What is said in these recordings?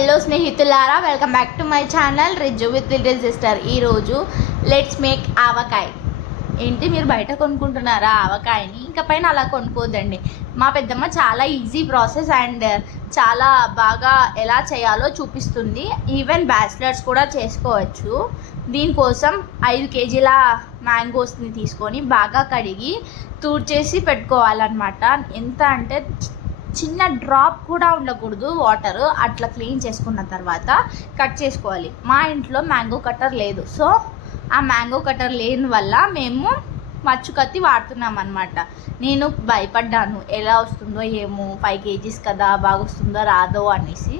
Hello స్నేహితులారా, welcome back to my channel Rijju with little sister. ఈరోజు let's make avakaya. ఏంటి మీరు బయట కొనుక్కుంటున్నారా ఆవకాయని? ఇంకా పైన అలా కొనుక్కోదండి. మా పెద్దమ్మ చాలా ఈజీ ప్రాసెస్ అండ్ చాలా బాగా ఎలా చేయాలో చూపిస్తుంది. ఈవెన్ బ్యాచిలర్స్ కూడా చేసుకోవచ్చు. దీనికోసం 5 కేజీల మ్యాంగోస్ని తీసుకొని బాగా కడిగి తూడ్చేసి పెట్టుకోవాలన్నమాట. ఎంత అంటే చిన్న డ్రాప్ కూడా ఉండకూడదు వాటర్. అట్లా క్లీన్ చేసుకున్న తర్వాత కట్ చేసుకోవాలి. మా ఇంట్లో మ్యాంగో కట్టర్ లేదు, సో ఆ మ్యాంగో కట్టర్ లేని వల్ల మేము మచ్చు కత్తి వాడుతున్నాం అనమాట. నేను భయపడ్డాను ఎలా వస్తుందో ఏమో, 5 కేజీస్ కదా బాగా వస్తుందో రాదో అనేసి.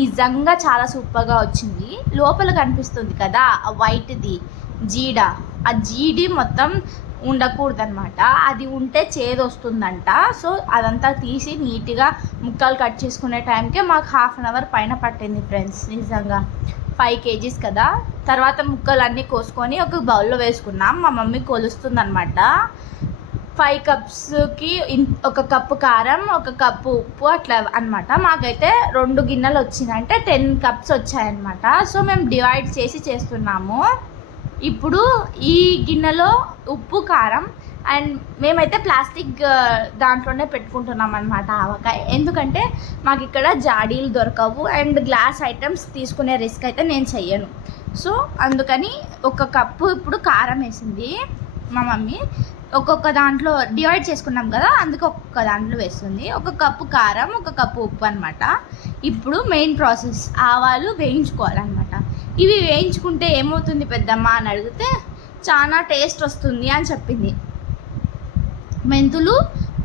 నిజంగా చాలా సూపర్గా వచ్చింది. లోపల కనిపిస్తుంది కదా ఆ వైట్ది జీడ, ఆ జీడి మొత్తం ఉండకూడదనమాట. అది ఉంటే చేదు వస్తుందంట. సో అదంతా తీసి నీట్గా ముక్కలు కట్ చేసుకునే టైంకే మాకు 1/2 అవర్ పైన పట్టింది ఫ్రెండ్స్. నిజంగా 5 కేజీస్ కదా. తర్వాత ముక్కలు అన్నీ కోసుకొని ఒక బౌల్లో వేసుకున్నాం. మా మమ్మీ కొలుస్తుందనమాట. 5 కప్స్కి 1 కప్పు కారం, 1 కప్పు ఉప్పు అట్లా అనమాట. మాకైతే 2 గిన్నెలు వచ్చినాయి, అంటే 10 కప్స్ వచ్చాయన్నమాట. సో మేము డివైడ్ చేసి చేస్తున్నాము. ఇప్పుడు ఈ గిన్నెలో ఉప్పు, కారం అండ్ మేమైతే ప్లాస్టిక్ దాంట్లోనే పెట్టుకుంటున్నాం అనమాట ఆవకాయ. ఎందుకంటే మాకు ఇక్కడ జాడీలు దొరకవు అండ్ గ్లాస్ ఐటమ్స్ తీసుకునే రిస్క్ అయితే నేను చెయ్యను. సో అందుకని 1 కప్పు ఇప్పుడు కారం వేసింది మా మమ్మీ. ఒక్కొక్క దాంట్లో డివైడ్ చేసుకున్నాం కదా, అందుకే ఒక్కొక్క దాంట్లో వేస్తుంది. 1 కప్పు కారం, 1 కప్పు ఉప్పు అనమాట. ఇప్పుడు మెయిన్ ప్రాసెస్ ఆవాలు వేయించుకోవాలన్నమాట. ఇవి వేయించుకుంటే ఏమవుతుంది పెద్దమ్మ అని అడిగితే చాలా టేస్ట్ వస్తుంది అని చెప్పింది. మెంతులు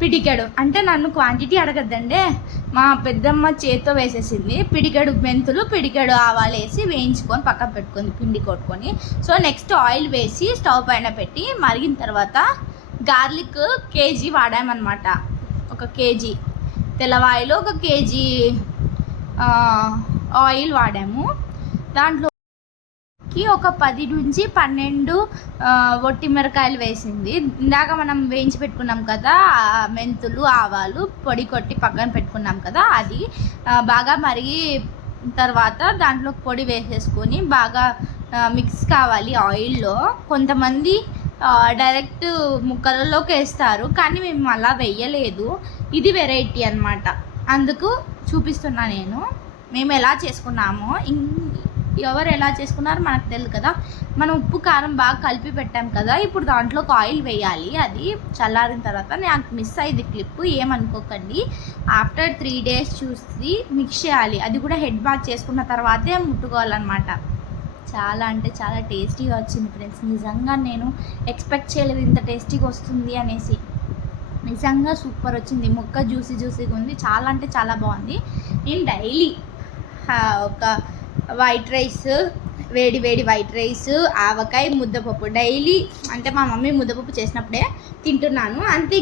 పిడికెడు, అంటే నన్ను క్వాంటిటీ అడగద్దండి, మా పెద్దమ్మ చేత్తో వేసేసింది. పిడికెడు మెంతులు, పిడికెడు ఆవాలు వేసి వేయించుకొని పక్కన పెట్టుకుంది పిండి కొట్టుకొని. సో నెక్స్ట్ ఆయిల్ వేసి స్టవ్ పైన పెట్టి మరిగిన తర్వాత గార్లిక్ కేజీ వాడామన్నమాట. 1 కేజీ తెల్లవాయిలు, 1 కేజీ ఆయిల్ వాడాము. దాంట్లో ఒక 10 నుంచి 12 ఒట్టి మిరకాయలు వేసింది. ఇందాక మనం వేయించి పెట్టుకున్నాం కదా మెంతులు, ఆవాలు పొడి కొట్టి పక్కన పెట్టుకున్నాం కదా, అది బాగా మరిగి తర్వాత దాంట్లో పొడి వేసేసుకొని బాగా మిక్స్ కావాలి ఆయిల్లో. కొంతమంది డైరెక్ట్ ముక్కలలోకి వేస్తారు, కానీ మేము అలా వేయలేదు. ఇది వెరైటీ అనమాట, అందుకు చూపిస్తున్నా నేను. మేము ఎలా చేసుకున్నామో ఎవరు ఎలా చేసుకున్నారో మనకు తెలియదు కదా. మనం ఉప్పు కారం బాగా కలిపి పెట్టాం కదా, ఇప్పుడు దాంట్లో ఆయిల్ వేయాలి. అది చల్లారిన తర్వాత నాకు మిస్ అయ్యింది క్లిప్, ఏమనుకోకండి. ఆఫ్టర్ 3 days చూసి మిక్స్ చేయాలి. అది కూడా హెడ్ బాత్ చేసుకున్న తర్వాతే ముట్టుకోవాలన్నమాట. చాలా అంటే చాలా టేస్టీగా వచ్చింది ఫ్రెండ్స్. నిజంగా నేను ఎక్స్పెక్ట్ చేయలేదు ఇంత టేస్టీగా వస్తుంది అనేసి. నిజంగా సూపర్ వచ్చింది. ముక్క జ్యూసీగా ఉంది. చాలా అంటే చాలా బాగుంది. నేను డైలీ ఒక వైట్ రైస్, వేడి వైట్ రైస్, ఆవకాయ, ముద్దపప్పు డైలీ, అంటే మా మమ్మీ ముద్దపప్పు చేసినప్పుడే తింటున్నాను అంతే.